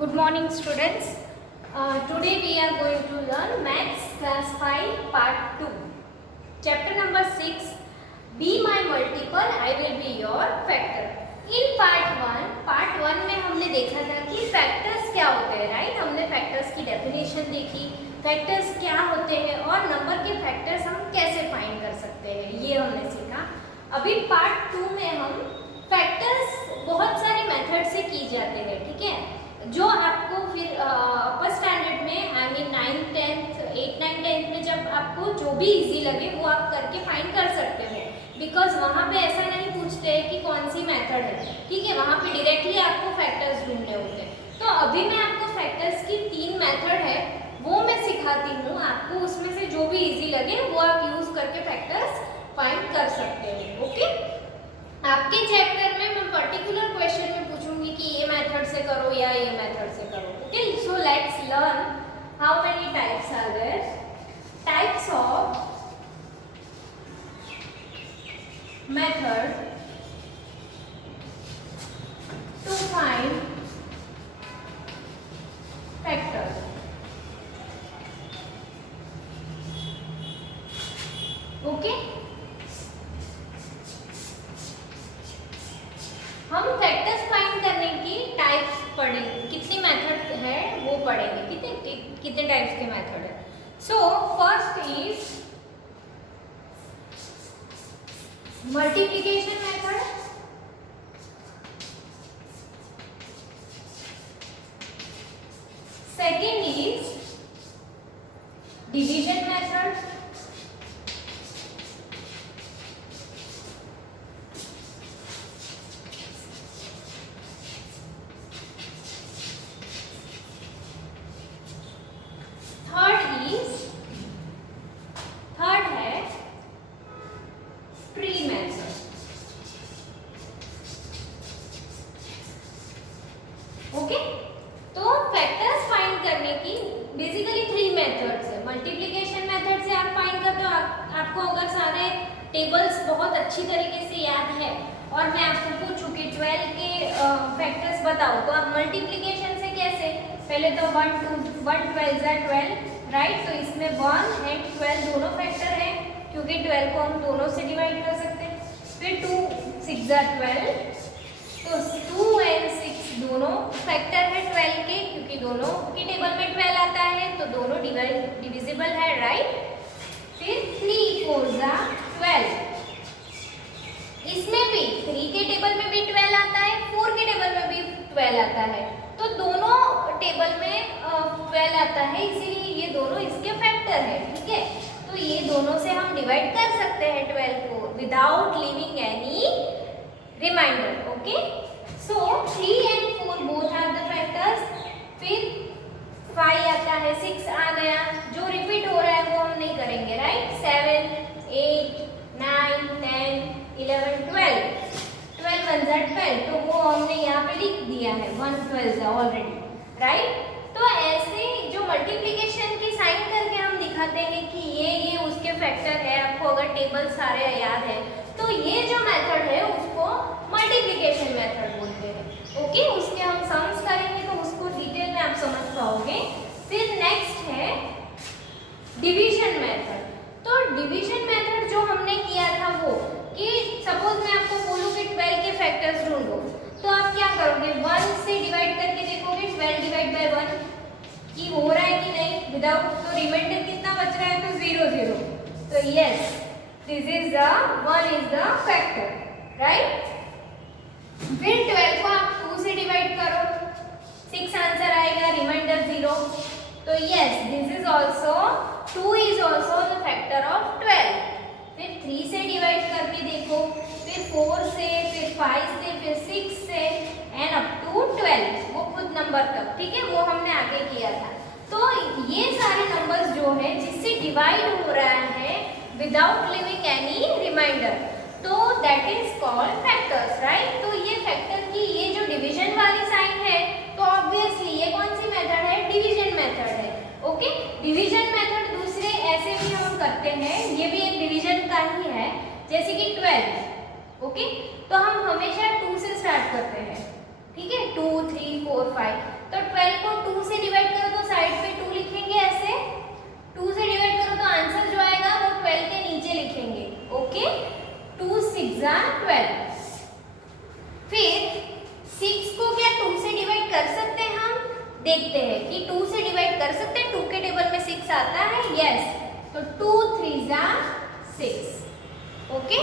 Good morning students. Today we are going to learn Maths class 5 part 2. Chapter number 6. Be my multiple, I will be your factor. In part 1 में हमने देखा था कि factors क्या होते हैं, right? हमने फैक्टर्स की डेफिनेशन देखी, फैक्टर्स क्या होते हैं और नंबर के फैक्टर्स हम कैसे फाइंड कर सकते हैं, ये हमने सीखा. अभी पार्ट 2 में हम फैक्टर्स बहुत सारे मेथड से की जाते हैं, ठीक है, जो आपको फिर अपर स्टैंडर्ड में I mean 9th 10th 8th 9th 10th में जब आपको जो भी इजी लगे वो आप करके फाइंड कर सकते हो. बिकॉज वहाँ पे ऐसा नहीं पूछते हैं कि कौन सी मेथड है, ठीक है, वहाँ पे डायरेक्टली आपको फैक्टर्स ढूंढने होते हैं. तो अभी मैं आपको फैक्टर्स की 3 मेथड है वो मैं सिखाती हूँ आपको, उसमें से जो भी इजी लगे वो आप यूज करके फैक्टर्स फाइंड कर सकते हो. ओके, आपके चैप्टर में मैं पर्टिकुलर क्वेश्चन में पूछूंगी कि ये मेथड से करो या ये मेथड से करो. Okay, so let's learn how many types are there. Types of method to find factor. Okay, हम फैक्टर्स फाइंड करने की टाइप्स पढ़ेंगे, कितनी मेथड है वो पढ़ेंगे, कितने टाइप्स के मेथड है. So first is multiplication method. Second is division method. Third है ट्री मेथड. ओके, तो फैक्टर्स फाइंड करने की बेसिकली 3 मेथड्स है. मल्टीप्लिकेशन मेथड से आप फाइंड करते हो, आपको अगर सारे टेबल्स बहुत अच्छी तरीके से याद है और मैं आपसे पूछूं कि 12 के फैक्टर्स बताओ तो आप मल्टीप्लिकेशन से कैसे, पहले तो 1 12 12, राइट? तो इसमें 1 एंड 12 दोनों फैक्टर हैं क्योंकि 12 को हम दोनों से डिवाइड कर सकते हैं. फिर 2 6 12, तो 2 एंड 6 दोनों फैक्टर है 12 के क्योंकि दोनों के टेबल में 12 आता है तो दोनों डिविजिबल है, राइट? फिर 3 4 12, इसमें भी 3 के टेबल में भी 12 आता है, 4 के टेबल में भी 12 आता है, तो दोनों टेबल में 12 आता है, इसीलिए ये दोनों इसके फैक्टर है, ठीक है. तो ये दोनों से हम डिवाइड कर सकते हैं 12 को without leaving any reminder. Okay, so 3 and 4 both are the factors. फिर 5 आता है, 6 आ गया, जो रिपीट हो रहा है वो हम नहीं करेंगे, राइट? 7 8 9 10 11 12 12 1 12, तो वो हमने यहाँ पे लिख दिया है 1 12 ऑलरेडी, राइट? तो ऐसे जो मल्टीप्लिकेशन की साइन करके हम दिखाते हैं कि ये उसके फैक्टर है. आपको अगर टेबल सारे याद है तो ये जो मेथड है उसको मल्टीप्लिकेशन मेथड बोलते हैं. ओके, उसके हम सम्स करेंगे तो उसको डिटेल में आप समझ पाओगे. फिर नेक्स्ट है डिवीजन मेथड. तो डिवीजन मेथड जो हमने किया था वो कि सपोज मैं आपको बोलूं कि 12 के फैक्टर्स ढूंढो, तो आप क्या करोगे, 1 से डिवाइड करके देखोगे 12 डिवाइड बाय 1 कि हो रहा है कि नहीं विदाउट, तो रिमाइंडर कितना बच रहा है, तो 0 0. तो yes, this is the 1 is the factor, right? फिर 12 को आप 2 से डिवाइड करो, 6 आंसर आएगा, रिमाइंडर 0. तो yes, this is also 2 is also the factor of 12. फिर 3 से डिवाइड करके देखो, फिर 4 से, फिर 5 से, फिर 6 से एंड अप टू 12, वो खुद नंबर तक, ठीक है, वो हमने आगे किया था. तो ये सारे नंबर्स जो है जिससे डिवाइड हो रहा है विदाउट लिविंग एनी रिमाइंडर, तो that is called factors, right? तो ये फैक्टर की ये जो डिवीजन वाली साइन है तो ऑब्वियसली ये कौन सी मेथड है, डिवीजन मेथड है. ओके, डिवीजन मेथड दूसरे ऐसे भी हम करते हैं, ये भी एक डिवीजन का ही है, जैसे कि 12. ओके, तो हम हमेशा 2 से स्टार्ट करते हैं, ठीक है, 2 3 4 5। तो 12 को 2 से डिवाइड करो तो साइड पे 2 लिखेंगे, ऐसे 2 से डिवाइड करो तो आंसर जो आएगा वो 12 के नीचे लिखेंगे। ओके, 2 6 12। फिर 6 को क्या 2 से डिवाइड कर सकते हैं हम? देखते हैं कि 2 से डिवाइड कर सकते हैं। 2 के टेबल में 6 आता है, यस। तो 2 3 6। ओके,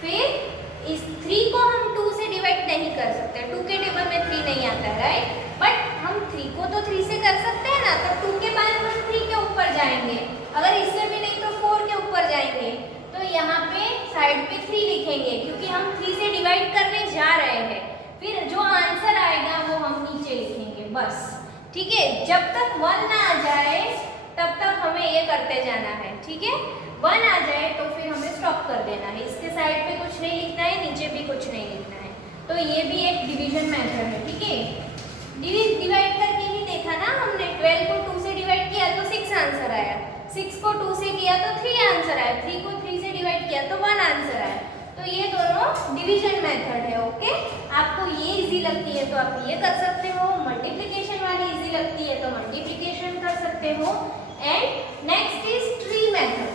फिर इस 3 को हम 2 से डिवाइड नहीं कर सकते, 2 के टेबल में 3 नहीं आता है, राइट। बट हम 3 को तो 3 से कर सकते हैं ना, तो 2 के बाद हम 3 के ऊपर जाएंगे, अगर इससे भी नहीं तो 4 के ऊपर जाएंगे। तो यहाँ पे साइड पे 3 लिखेंगे क्योंकि हम 3 से डिवाइड करने जा रहे हैं। फिर जो आंसर आएगा वो हम नीचे लिखेंगे, बस। ठीक है, जब तक 1 ना आ जाए तब तक हमें ये करते जाना है। ठीक है, 1 आ जाए तो फिर हमें स्टॉप कर देना है, इसके साइड पे कुछ नहीं लिखना है, नीचे भी कुछ नहीं लिखना है। तो ये भी एक डिवीजन मेथड है। ठीक है, डिवाइड करके ही देखा ना हमने, 12 को 2 से डिवाइड किया तो 6 आंसर आया, 6 को 2 से किया तो 3 आंसर आया, 3 को 3 से डिवाइड किया तो 1 आंसर आया। तो ये दोनों डिवीजन मेथड है। ओके, आपको ये इजी लगती है तो आप ये कर सकते हो, मल्टीप्लिकेशन वाली इजी लगती है तो मल्टीप्लिकेशन कर सकते हो। And next is tree method.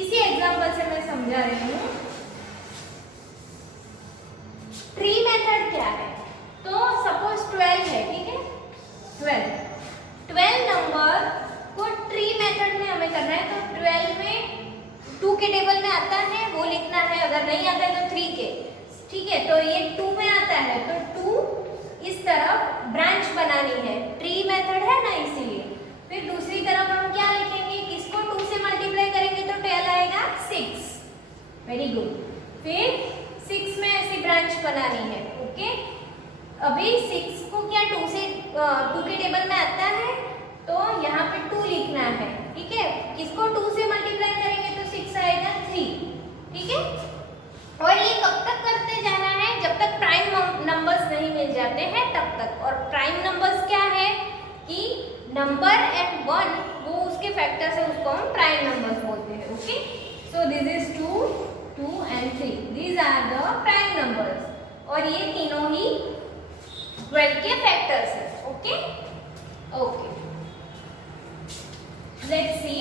इसी एग्जांपल से मैं समझा रही हूँ। ट्री मेथड क्या है? तो सपोज 12 है, ठीक है, 12 नंबर को ट्री मेथड में हमें करना है। तो 12 में 2 के टेबल में आता है वो लिखना है, अगर नहीं आता है तो 3 के। ठीक है, तो ये 2 में आता है तो 2 इस तरफ ब्रांच बनानी है, ट्री मेथड है ना, इसीलिए। फिर दूसरी तरफ हम क्या लिखेंगे, किसको 2 से मल्टीप्लाई करेंगे तो 12 आएगा, 6। Very good. फिर 6 में ऐसी ब्रांच बनानी है। ओके, अभी 6 को क्या 2 के टेबल में आता है तो यहाँ पे 2 लिखना है। ठीक है, किसको 2 से मल्टीप्लाई करेंगे तो 6 आएगा, 3। ठीक है, और ये कब तक करते जाना है? जब तक प्राइम नंबर्स नहीं मिल जाते हैं तब तक। और प्राइम नंबर्स क्या है कि नंबर एंड 1 वो उसके फैक्टर से, उसको हम प्राइम नंबर्स बोलते हैं। Okay, so this is 2 2 and 3, these are the prime numbers. और ये तीनों ही 12 के फैक्टर्स हैं। Okay okay, let's see.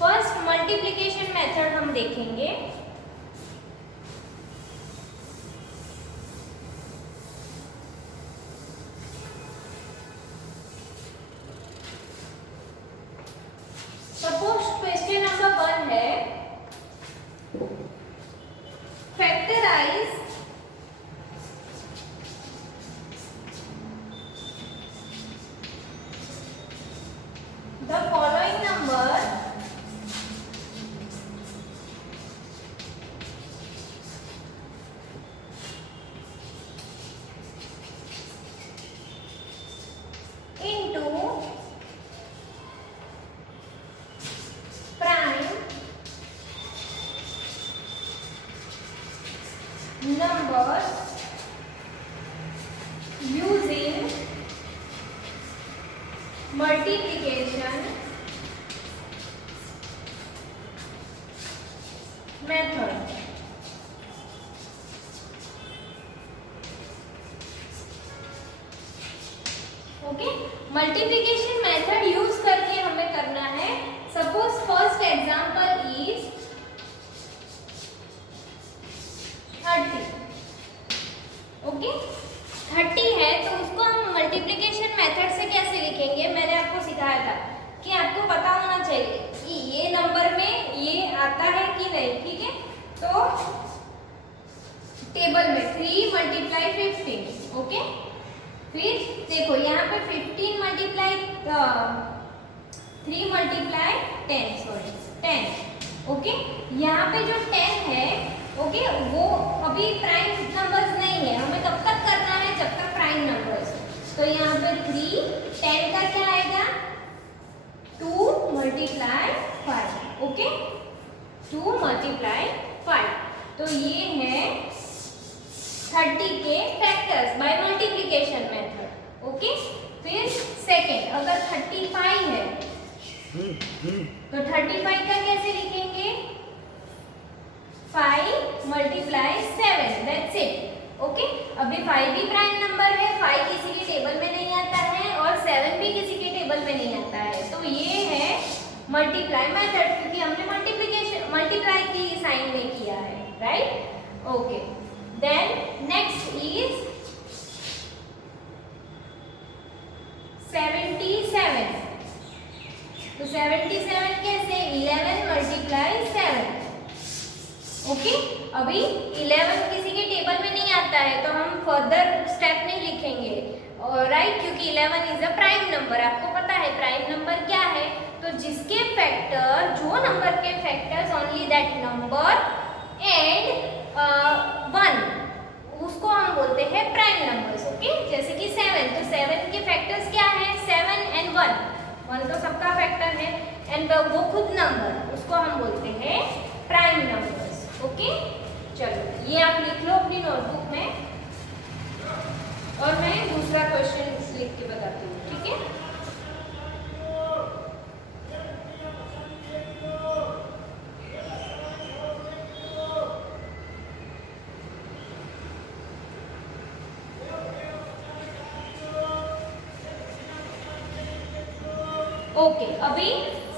First multiplication method हम देखेंगे। सपोज क्वेश्चन नंबर 1 है, factorise the following number into prime numbers using multiplication method। Okay, multiplication method use करके हमें करना है। Suppose first example is 30। Okay, 30 है तो उसको हम मल्टीप्लिकेशन मेथड से कैसे लिखेंगे, मैंने आपको सिखाया था कि आपको पता होना चाहिए कि ये नंबर में ये आता है कि नहीं। ठीक है, तो टेबल में 3 मल्टीप्लाई 15। ओके, फिर देखो यहाँ पे 15 मल्टीप्लाई 3 मल्टीप्लाई 10, सॉरी 10। ओके, यहाँ पे जो 10 है, ओके, वो अभी प्राइम नंबर्स नहीं है, हमें कब तक करना है, जब तक प्राइम नंबर्स। तो यहाँ पे 3 10 का क्या आएगा, 2 मल्टीप्लाई 5। Okay, 2 multiply 5। तो ये है 30 के factors bye multiplication method. Okay. फिर सेकेंड, अगर 35 है तो 35 का कैसे लिखेंगे? 5 मल्टीप्लाई 7, दैट्स इट। ओके, अभी 5 भी प्राइम नंबर है, 5 किसी के टेबल में नहीं आता है और 7 भी किसी के टेबल में नहीं आता है, तो ये है मल्टीप्लाई मेथड, क्योंकि हमने मल्टीप्लाई की साइन में किया है, right? Okay, then next is 77। तो 77 कैसे? 11 मल्टीप्लाई 7। ओके, अभी 11 किसी के टेबल में नहीं आता है तो हम फर्दर स्टेप नहीं लिखेंगे, राइट? क्योंकि 11 इज अ प्राइम नंबर। आपको पता है प्राइम नंबर क्या है? तो जिसके फैक्टर, जो नंबर के factors only that number and 1, उसको हम बोलते हैं प्राइम नंबर्स। ओके, जैसे कि 7, तो 7 के फैक्टर्स क्या है? 7 एंड 1 तो सबका फैक्टर है, एंड वो खुद नंबर, उसको हम बोलते हैं प्राइम नंबर्स। ओके, चलो ये आप लिख लो अपनी नोटबुक में, और मैं दूसरा क्वेश्चन लिख के बताती हूँ, ठीक है? ओके, अभी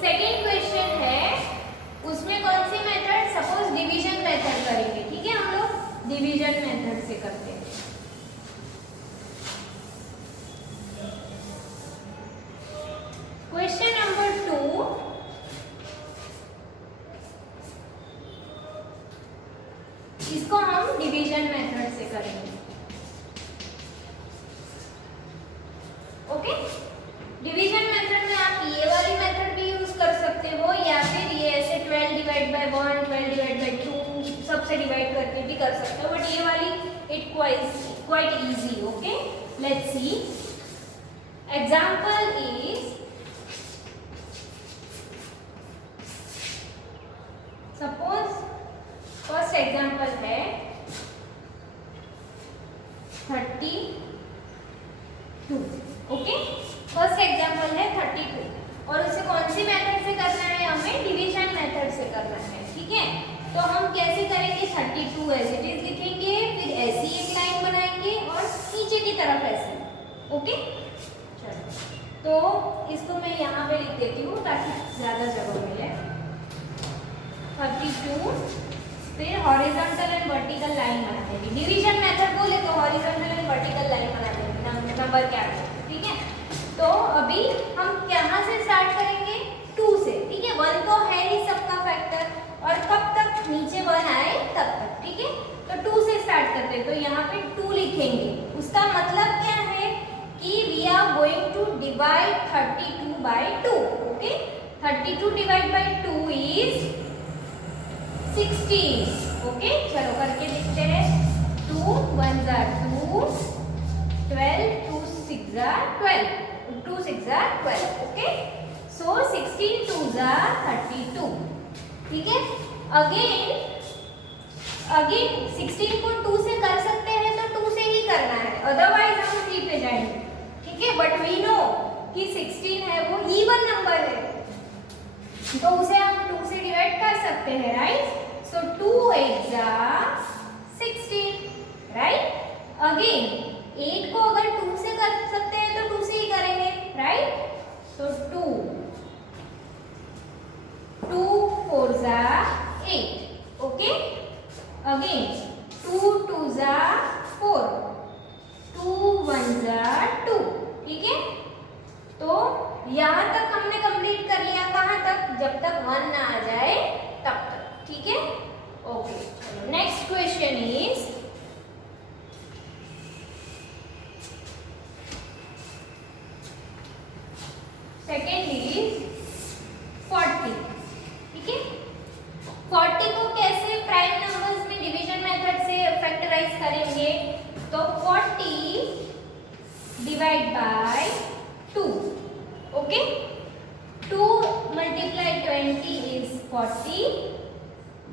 सेकेंड क्वेश्चन है, उसमें कौन सी मेथड? सपोज डिवीजन मेथड करेंगे, ठीक है? हम लोग डिवीजन मेथड से करते हैं। क्वेश्चन नंबर 2, इसको हम डिवीजन मेथड से करेंगे। ओके, डिवीजन मेथड में आप ये वाली मेथड भी यूज कर सकते हो, या फिर ये ऐसे 12 डिवाइड बाय 1, 12 डिवाइड बाय 2 सबसे डिवाइड करके भी कर सकते हो, बट ये वाली it quite easy. Okay, let's C. Example is, suppose first example है 32। ओके, फर्स्ट एग्जांपल है 32, और उसे कौन सी मेथड से करना है? हमें डिवीजन मेथड से करना है, ठीक है? तो हम कैसे करेंगे? 32 एज इट इज लिखेंगे, फिर ऐसी एक लाइन बनाएंगे और नीचे की तरफ ऐसे। ओके, चलो, तो इसको मैं यहाँ पे लिख देती हूँ ताकि ज्यादा जगह मिले। 32, फिर हॉरिजॉन्टल एंड वर्टिकल लाइन बना देंगे। डिवीजन मेथड बोले तो हॉरिजॉन्टल एंड वर्टिकल लाइन बना देंगे नंबर के आगे, ठीक है? तो अभी हम कहाँ से स्टार्ट करेंगे? 2 से, ठीक है? 1 तो है ही सबका फैक्टर, और कब तक? नीचे 1 आए तब तक, ठीक है? तो 2 से स्टार्ट करते हैं, तो यहाँ पे 2 लिखेंगे। उसका मतलब क्या है कि we are going to divide 32 by 2। Okay, 32 divide by 2 is 16। Okay, चलो करके लिखते हैं। 2 1 जा 2, 12 2 6 जा 12, 2 6 जा 12। ओके, सो 16 2 जा 32, ठीक है? अगेन 16 को 2 से कर सकते हैं तो 2 से ही करना है, अदरवाइज हम 3 पे जाएंगे, ठीक है? बट वी नो कि 16 है वो इवन नंबर है, तो उसे हम 2 से डिवाइड कर सकते हैं, राइट? सो 2 8 जा 16, राइट? अगेन 8 को अगर 2 से कर सकते हैं तो 2 से ही करेंगे, राइट? सो 2 4 जा 8। ओके, अगेन 2 2 जा 4, 2 1 जा 2, ठीक है? तो यहाँ तक हमने कंप्लीट कर लिया। कहाँ तक? जब तक 1 ना आ जाए तब तक, ठीक है? ओके, चलो next question is, second is 40, ठीक है? 40 को कैसे प्राइम नंबर्स में डिवीजन मेथड से फैक्टराइज करेंगे? तो 40 divide by 2। Okay, 2 multiply 20 is 40।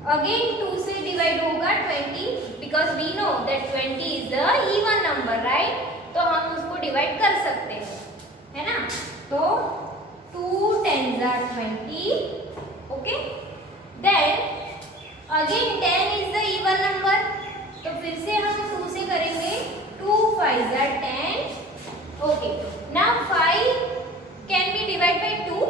Again 2 से डिवाइड होगा 20, because we know that 20 is the even number, right? तो हम उसको डिवाइड कर सकते हैं, है ना। तो 2 10s are 20, okay. Then again 10 is the even number, तो फिर से हम 2 से करेंगे। 2 5s are 10, okay. Now 5 can be divide by 2,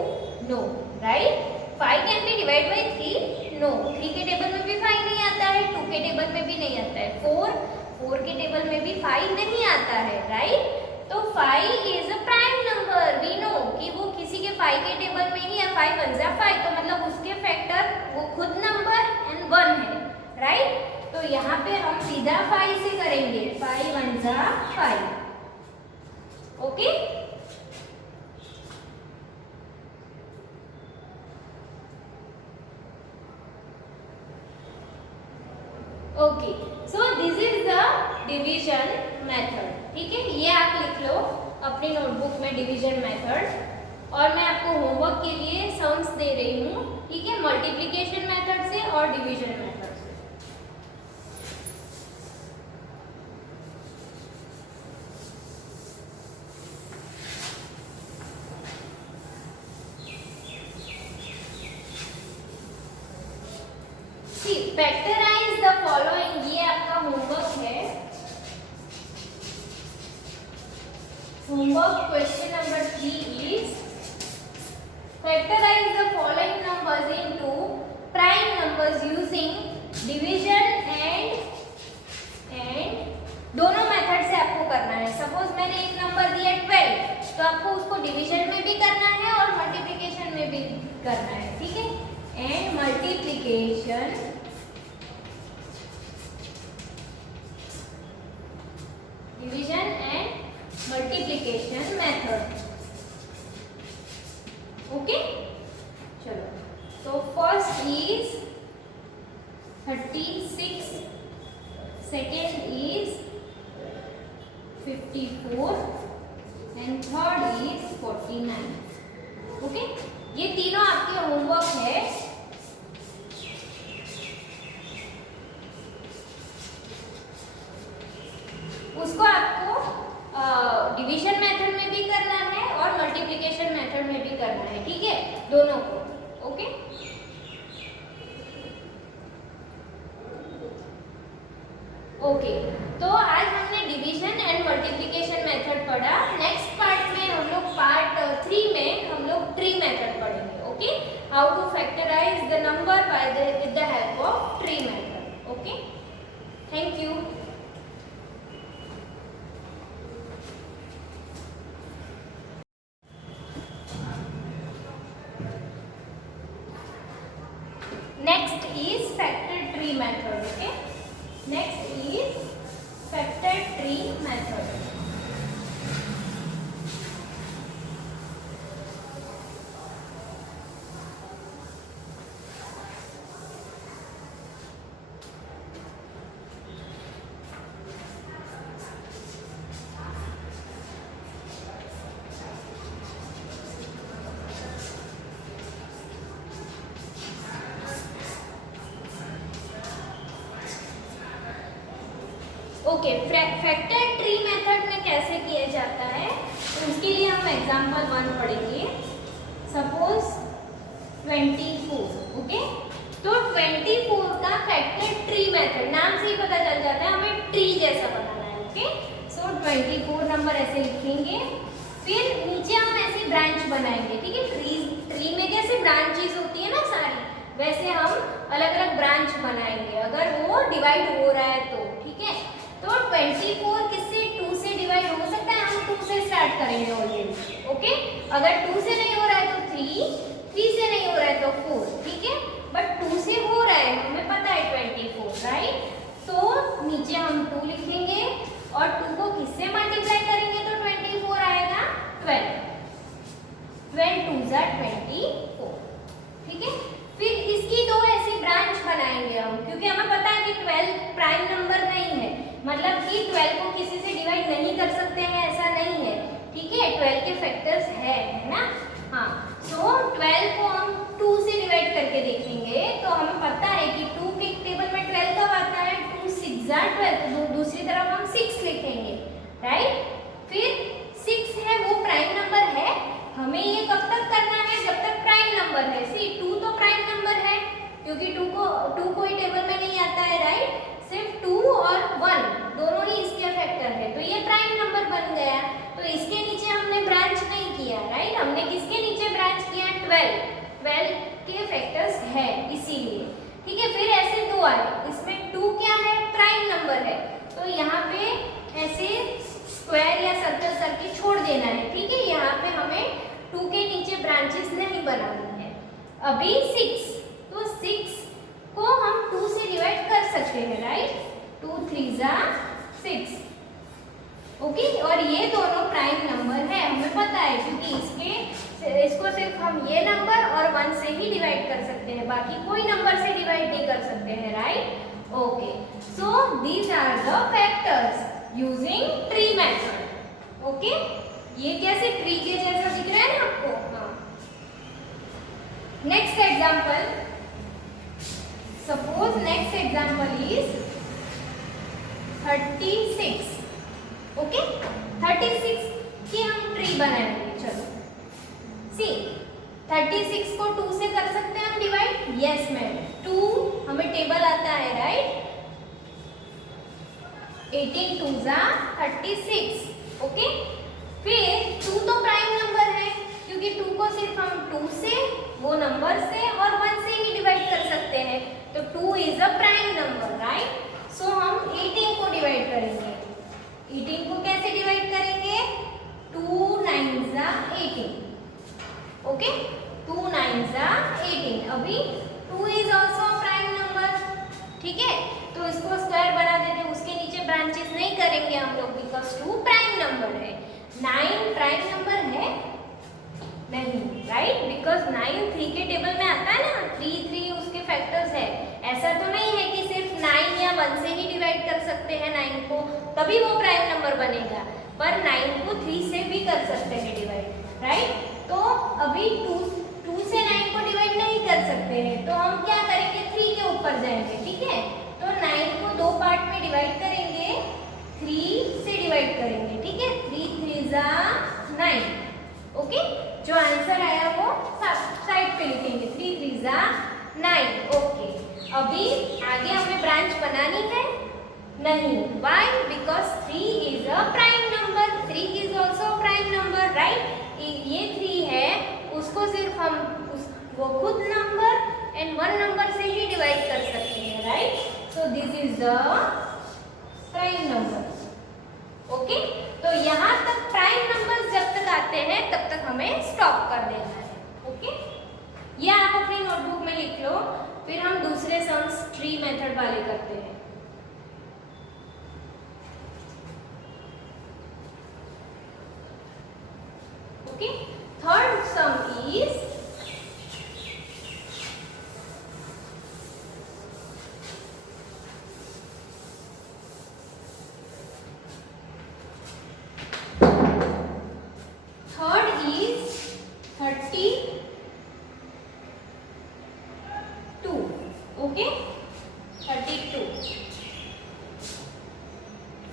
no, right. 5 can be divide by 3, no. 3 के टेबल में भी 5 नहीं आता है, 2 के टेबल में भी नहीं आता है। 4 के टेबल में भी 5 नहीं आता है, राइट। तो 5 is a prime number, we know कि वो किसी के 5 के टेबल में ही है। 5 1 जा 5, तो मतलब उसके फैक्टर वो खुद नंबर एंड 1 है, राइट। तो यहाँ पे हम सीधा 5 से करेंगे। 5 1 जा 5, okay. Okay, so this is the division method, ठीक है। ये आप लिख लो अपनी नोटबुक में, डिवीजन मेथड। और मैं आपको होमवर्क के लिए सम्स दे रही हूँ, ठीक है, मल्टीप्लिकेशन मेथड से और डिवीजन मेथड से। फैक्टराइज द फॉलोइंग, ये आपका होमवर्क है। Homework question number 3 is factorise the following numbers into prime numbers using division and दोनों मेथड से आपको करना है। सपोज मैंने एक नंबर दिया 12, तो आपको उसको डिवीजन में भी करना है और मल्टीप्लिकेशन में भी करना है, ठीक है। And multiplication division and multiplication method, okay. चलो, तो first is 36, second is 54 and third is 49, okay. ये तीनों आपके होमवर्क है। उसको आपको डिवीजन मेथड में भी करना है और मल्टीप्लिकेशन मेथड में भी करना है, ठीक है, दोनों को, ओके। ओके, तो आज हमने डिवीजन एंड मल्टीप्लिकेशन मेथड पढ़ा। नेक्स्ट पार्ट में हम लोग पार्ट 3 में हम लोग ट्री मेथड पढ़ेंगे, okay. How to factorise the number by with the help of tree method, okay. Thank you. Next is factor tree method, okay. Next is factor tree method. Okay, factor tree method में कैसे किया जाता है, तो उसके लिए हम example 1 पढ़ेंगे। Suppose 24, okay. तो 24 का फैक्टर ट्री मेथड, नाम से ही पता चल जाता है हमें ट्री जैसा बनाना है, ओके। सो 24 नंबर ऐसे लिखेंगे, फिर नीचे हम ऐसी ब्रांच बनाएंगे, ठीक है। ट्री में कैसे ब्रांचेस होती है ना सारी, वैसे हम अलग अलग ब्रांच बनाएंगे अगर वो डिवाइड हो रहा है तो, ठीक है। तो 24 किससे 2 से डिवाइड हो सकता है, हम 2 से स्टार्ट करेंगे ऑलरेडी, ओके। अगर 2 से नहीं हो रहा है तो 3 से नहीं हो रहा है तो 4, ठीक है। बट 2 से हो रहा है, हमें पता है 24, राइट। तो नीचे हम 2 लिखेंगे और 2 को किससे मल्टीप्लाई करेंगे तो 24 आएगा 12। 12 2s are 24, ठीक है। फिर इसकी 2 ऐसी ब्रांच बनाएंगे हम, क्योंकि हमें पता है कि 12 प्राइम नंबर नहीं है, मतलब कि 12 को किसी से डिवाइड नहीं कर सकते हैं, ऐसा नहीं है, ठीक है। 12 के फैक्टर्स है ना, हाँ। सो 12 को हम 2 से डिवाइड करके देखेंगे तो हमें पता है कि 2 के टेबल में 12 कब आता है, 2 6 are 12, तो दूसरी तरफ हम 6 लिखेंगे, राइट। फिर 6 है इसके नीचे हमने ब्रांच नहीं किया, राइट। हमने किसके नीचे ब्रांच किया? 12 के फैक्टर्स है इसीलिए, ठीक है। फिर ऐसे 2 आए, इसमें 2 क्या है? प्राइम नंबर है, तो यहाँ पे ऐसे स्क्वायर या सर्कल करके छोड़ देना है, ठीक है। यहाँ पे हमें 2 के नीचे ब्रांचेस नहीं बनानी है। अभी 6, तो 6 को हम 2 से डिवाइड कर सकते हैं, राइट। 2 3 जा 6, ओके। और ये दोनों प्राइम नंबर है, हमें पता है, क्योंकि इसको सिर्फ हम ये नंबर और 1 से ही डिवाइड कर सकते हैं, बाकी कोई नंबर से डिवाइड नहीं कर सकते हैं, right. Okay, so these are the factors using tree method, okay. ये कैसे ट्री के जैसा दिख रहा है ना आपको? हाँ। Next example, suppose next example is 36, okay. 36 की हम ट्री बनाएंगे, चलो। सी 36 को 2 से कर सकते हैं हम डिवाइड? यस मैम, 2 हमें टेबल आता है, राइट। 18 2 जा 36, ओके। फिर 2 तो प्राइम नंबर है, क्योंकि 2 को सिर्फ हम 2 से, वो नंबर से और 1 से ही डिवाइड कर सकते हैं, तो 2 is a prime number, right. So हम 18 को डिवाइड करेंगे। 18 को कैसे डिवाइड करेंगे? 2 9 जा 18, ओके। 2 9 जा 18, अभी 2 इज ऑल्सो प्राइम नंबर, ठीक है। तो इसको स्क्वायर बना देते हैं, उसके नीचे ब्रांचेस नहीं करेंगे हम लोग, बिकॉज 2 प्राइम नंबर है। 9 प्राइम नंबर है नहीं, राइट, बिकॉज 9 3 के टेबल में आता है ना, 3 3 उसके फैक्टर्स है। ऐसा तो नहीं है कि सिर्फ 9 या 1 से ही डिवाइड कर सकते हैं 9 को, तभी वो प्राइम नंबर बनेगा, पर 9 को 3 से भी कर सकते हैं डिवाइड, राइट। तो अभी 2 से 9 को डिवाइड नहीं कर सकते हैं, तो हम क्या करेंगे? 3 के ऊपर जाएंगे, ठीक है। तो 9 को 2 पार्ट में डिवाइड करेंगे, 3 से डिवाइड करेंगे, ठीक है। 3 3 जा 9, ओके। जो आंसर आया वो साइड पे लिखेंगे, 3 3 जा 9, ओके। अभी आगे हमें ब्रांच बनानी है नहीं, why? Because 3 is a prime number, 3 is also prime number, right. ये 3 है, उसको सिर्फ हम वो खुद नंबर एंड 1 नंबर से ही डिवाइड कर सकते हैं, right. So this is the prime number, okay. तो यहाँ तक प्राइम नंबर्स जब तक आते हैं तब तक हमें स्टॉप कर देना है, ओके। ये आप अपनी नोटबुक में लिख लो, फिर हम दूसरे सम्स ट्री मेथड वाले करते हैं। Okay, third some is 32, okay. 32.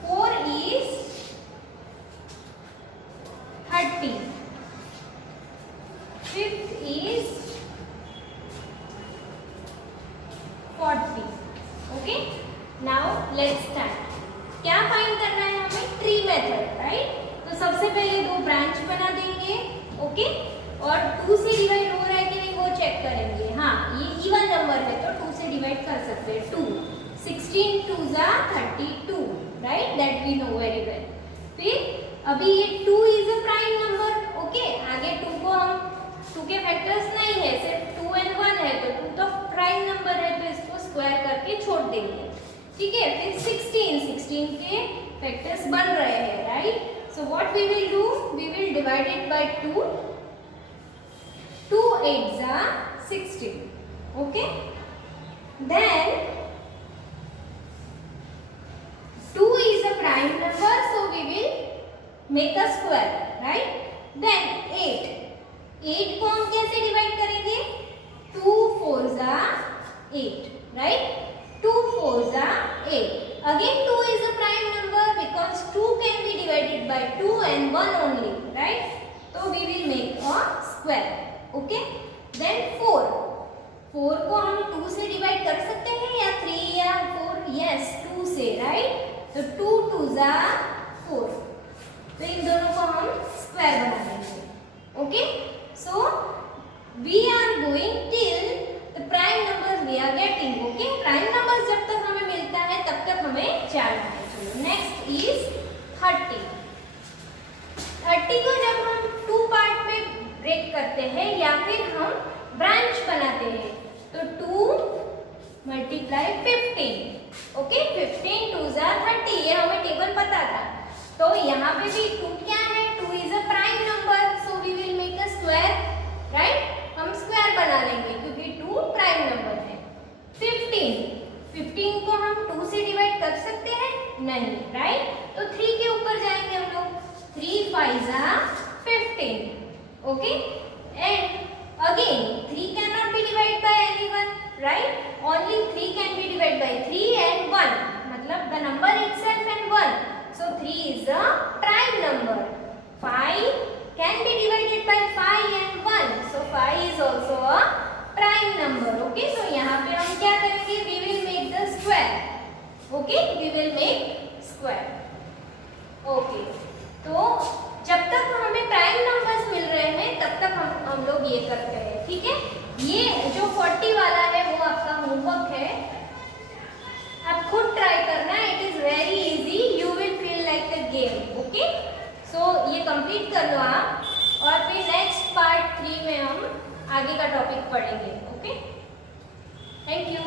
4 is 30. 5th is 40. Okay. Now let's start. क्या फाइंड करना है हमें? Tree method, right. तो सबसे पहले 2 ब्रांच बना देंगे, ओके। और 2 से डिवाइड हो रहा है कि नहीं वो चेक करेंगे। हाँ, ये इवन नंबर है तो 2 से डिवाइड कर सकते हैं। 2 16 2 जा 32, right, that we know very well. फिर अभी ये 2 is a prime number, okay. आगे 2 को हम 2 के फैक्टर्स नहीं है, सिर्फ 2 and 1 है, तो 2 तो प्राइम नंबर है, तो इसको स्क्वायर करके छोड़ देंगे, ठीक है। फिर 16 के फैक्टर्स बन रहे हैं, right. So what we will do, we will divide it by 2. 2 8 जा 16, okay. Then 2 is a prime number, so we will make a square, right. Then 8 को हम कैसे डिवाइड करेंगे? 2 4 जा 8, right. 2 4 जा 8. Again 2 is a prime number because 2 can be divided by 2 and 1 only, right. So we will make a square, okay. Then 4 को हम 2 से divide कर सकते हैं या 3 या 4? Yes, 2 से, right. तो 2 2 जा 4. तो इन दोनों को हम स्क्वायर बना देंगे. Okay, so we are going till the prime numbers we are getting. Okay, prime numbers जब तक हमें मिलता है तब तक हमें जाना है. चलो नेक्स्ट इज 30. 30 को जब हम 2 पार्ट में ब्रेक करते हैं या फिर हम ब्रांच बनाते हैं तो 2 मल्टीप्लाई 15. ओके, 15 2 जा 30. ये हमें टेबल पता था. तो यहाँ पे भी 2 क्या है? 2 is a prime number, so we will make a square. Right, हम स्क्वायर बना लेंगे क्योंकि 2 प्राइम नंबर है. 15 को हम 2 से डिवाइड कर सकते हैं? नहीं. राइट, तो 3 के ऊपर जाएंगे हम लोग. 3 5 जा 15. Okay, and again 3 cannot be divided by anyone, right? Only 3 can be divided by 3 and 1. मतलब the number itself and 1. So 3 is a prime number. 5 can be divided by 5 and 1. So 5 is also a prime number. Okay, so यहाँ पे हम क्या करेंगे? We will make the square. Okay, we will make square. Okay, तो जब तक हमें prime numbers मिल रहे हैं तब तक हम लोग ये करते हैं. ठीक है, ये जो 40 वाला है वो आपका होमवर्क है, आप खुद ट्राई करना. It is very easy, you will feel like a game. Okay, so ये कंप्लीट कर लो आप और फिर नेक्स्ट पार्ट 3 में हम आगे का टॉपिक पढ़ेंगे. Okay, thank you.